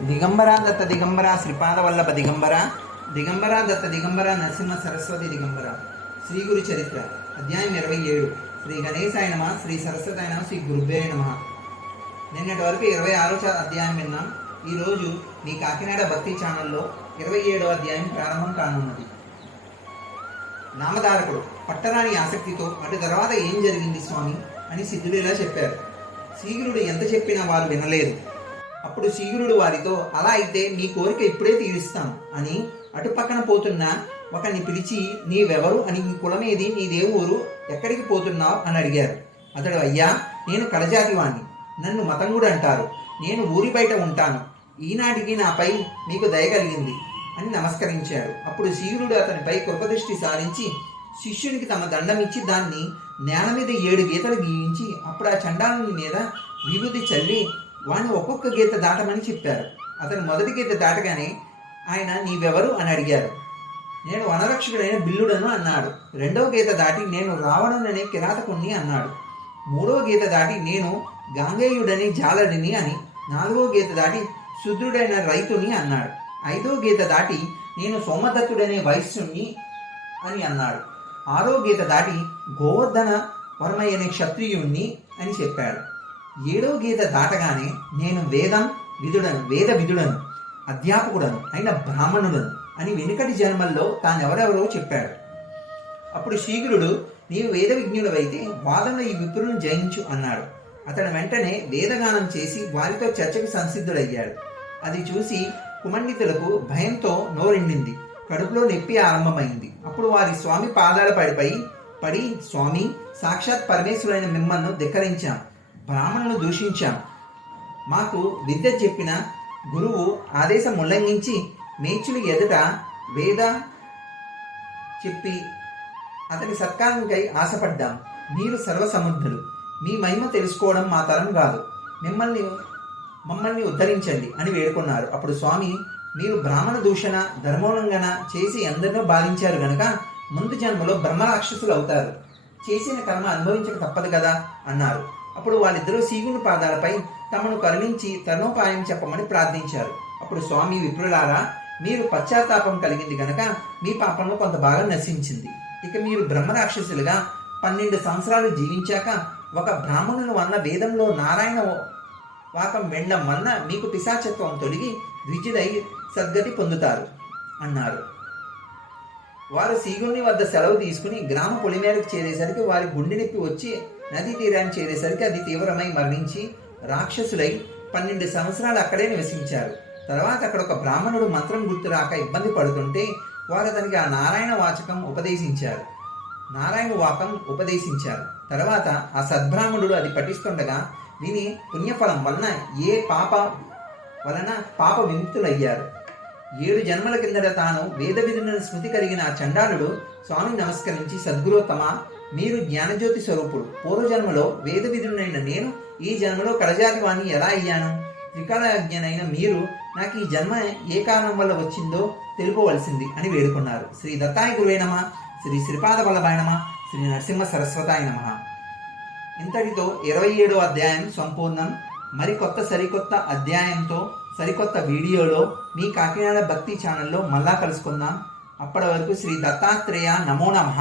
దిగంబర దత్త దిగంబర శ్రీపాదవల్లభ దిగంబర దిగంబర దత్త దిగంబర నరసింహ సరస్వతి దిగంబర శ్రీ గురు చరిత్ర అధ్యాయం ఇరవై ఏడు. శ్రీ గణేశాయ నమ శ్రీ సరస్వతి నమ శ్రీ గురుభే నమ. నిన్నటి వరకు ఇరవై ఆరో చ- అధ్యాయం విన్నాం. ఈరోజు మీ కాకినాడ భక్తి ఛానల్లో ఇరవై ఏడో అధ్యాయం ప్రారంభం కానున్నది. నామధారకుడు పట్టరాని ఆసక్తితో అటు తర్వాత ఏం జరిగింది స్వామి అని సిద్ధుడు ఇలా చెప్పారు. శీఘ్రుడు ఎంత చెప్పినా వారు వినలేదు. అప్పుడు శీఘ్రుడు వారితో అలా అయితే నీ కోరిక ఇప్పుడే తీరుస్తాను అని అటు పక్కన పోతున్న ఒకరిని పిలిచి నీవెవరు అని నీ కులమేది నీ దేవురు ఎక్కడికి పోతున్నావు? అని అడిగారు. అతడు అయ్యా నేను కడజాతి వాణ్ణి నన్ను మతంగుడు అంటారు. నేను ఊరి బయట ఉంటాను. ఈనాటికి నాపై మీకు దయ కలిగింది అని నమస్కరించాడు అప్పుడు శీఘ్రుడు అతనిపై కృపదృష్టి సారించి శిష్యునికి తమ దండమిచ్చి దాన్ని నేల మీద ఏడు గీతలు గీయించి అప్పుడు ఆ చండాలని మీద విభూతి చల్లి వాణ్ణి ఒక్కొక్క గీత దాటమని చెప్పారు. అతను మొదటి గీత దాటగానే ఆయన నీవెవరు? అని అడిగారు. నేను వనరక్షకుడైన బిల్లుడను అన్నాడు. రెండవ గీత దాటి నేను రావణుననే కిరాతకుణ్ణి అన్నాడు. మూడవ గీత దాటి నేను గాంగేయుడని జాలడిని అని. నాలుగవ గీత దాటి శుద్రుడైన రైతుని అన్నాడు. ఐదవ గీత దాటి నేను సోమదత్తుడనే వైశ్యుణ్ణి అని అన్నాడు. ఆరో గీత దాటి గోవర్ధన వర్మయ్యనే క్షత్రియుణ్ణి అని చెప్పాడు. ఏడవ గీత దాటగానే నేను వేదం విధుడను వేద విధుడను అధ్యాపకుడను అయిన బ్రాహ్మణుడను అని వెనుకటి జన్మల్లో తానెవరెవరో చెప్పాడు. అప్పుడు శీఘ్రుడు నీవు వేద విజ్ఞుడవైతే వాదన ఈ విప్రులను జయించు అన్నాడు. అతడు వెంటనే వేదగానం చేసి వారితో చర్చకు సంసిద్ధుడయ్యాడు. అది చూసి కుమండితులకు భయంతో నోరెండింది. కడుపులో నొప్పి ఆరంభమైంది. అప్పుడు వారి స్వామి పాదాల పడిపై పడి స్వామి సాక్షాత్ పరమేశ్వరుడైన మిమ్మల్ని ధిక్కరించాం. బ్రాహ్మణులను దూషించాం మాకు విద్య చెప్పిన గురువు ఆదేశం ఉల్లంఘించి మేచులు ఎదుట వేద చెప్పి అతని సత్కారంకై ఆశపడ్డాం. మీరు సర్వసమర్థులు. మీ మహిమ తెలుసుకోవడం మా తరం కాదు. మిమ్మల్ని మమ్మల్ని ఉద్ధరించండి అని వేడుకున్నారు. అప్పుడు స్వామి మీరు బ్రాహ్మణ దూషణ ధర్మోల్లంఘన చేసి ఎందరినో బాధించారు గనక ముందు జన్మలో బ్రహ్మ రాక్షసులు అవుతారు. చేసిన కర్మ అనుభవించక తప్పదు కదా అన్నారు. అప్పుడు వాళ్ళిద్దరూ సీగుని పాదాలపై తమను కరుణించి తరుణోపాయం చెప్పమని ప్రార్థించారు. అప్పుడు స్వామి విప్రులారా మీరు పశ్చాత్తాపం కలిగింది గనక మీ పాపంలో కొంత భాగం నశించింది. ఇక మీరు బ్రహ్మరాక్షసులుగా పన్నెండు సంవత్సరాలు జీవించాక ఒక బ్రాహ్మణుని వలన వేదంలో నారాయణ వాకం వెండం వలన మీకు పిశాచత్వం తొలగి ద్విజుడై సద్గతి పొందుతారు అన్నారు. వారు సీగుని వద్ద సెలవు తీసుకుని గ్రామ పొలిమేరకు చేరేసరికి వారి గుండె నొప్పి వచ్చి నదీ తీరాన్ని చేరేసరికి అది తీవ్రమై మరణించి రాక్షసులై పన్నెండు సంవత్సరాలు అక్కడే నివసించారు. తర్వాత అక్కడ ఒక బ్రాహ్మణుడు మంత్రం గుర్తు రాక ఇబ్బంది పడుతుంటే వారు అతనికి ఆ నారాయణ వాచకం ఉపదేశించారు. నారాయణ వాకం ఉపదేశించారు. తర్వాత ఆ సద్బ్రాహ్మణుడు అది పఠిస్తుండగా విని పుణ్యఫలం వలన ఏ పాప వలన పాప విముక్తులయ్యారు. ఏడు జన్మల కిందట తాను వేద విధులను స్మృతి కలిగిన ఆ చండాలుడు స్వామి నమస్కరించి సద్గురోత్తమ మీరు జ్ఞానజ్యోతి స్వరూపుడు. పూర్వజన్మలో వేద విధులైన నేను ఈ జన్మలో కడజాతివాణ్ణి ఎలా అయ్యాను? త్రికాలజ్ఞనైన మీరు నాకు ఈ జన్మ ఏ కారణం వల్ల వచ్చిందో తెలుపవలసింది అని వేడుకున్నారు. శ్రీ దత్తాయ గురువే నమ శ్రీ శ్రీపాద వల్లభాయ నమ శ్రీ నరసింహ సరస్వతాయ నమ. ఇంతటితో ఇరవై ఏడో అధ్యాయం సంపూర్ణం. మరికొత్త సరికొత్త అధ్యాయంతో సరికొత్త వీడియోలో మీ కాకినాడ భక్తి ఛానల్లో మళ్ళా కలుసుకుందాం. అప్పటి వరకు శ్రీ దత్తాత్రేయ నమో నమః.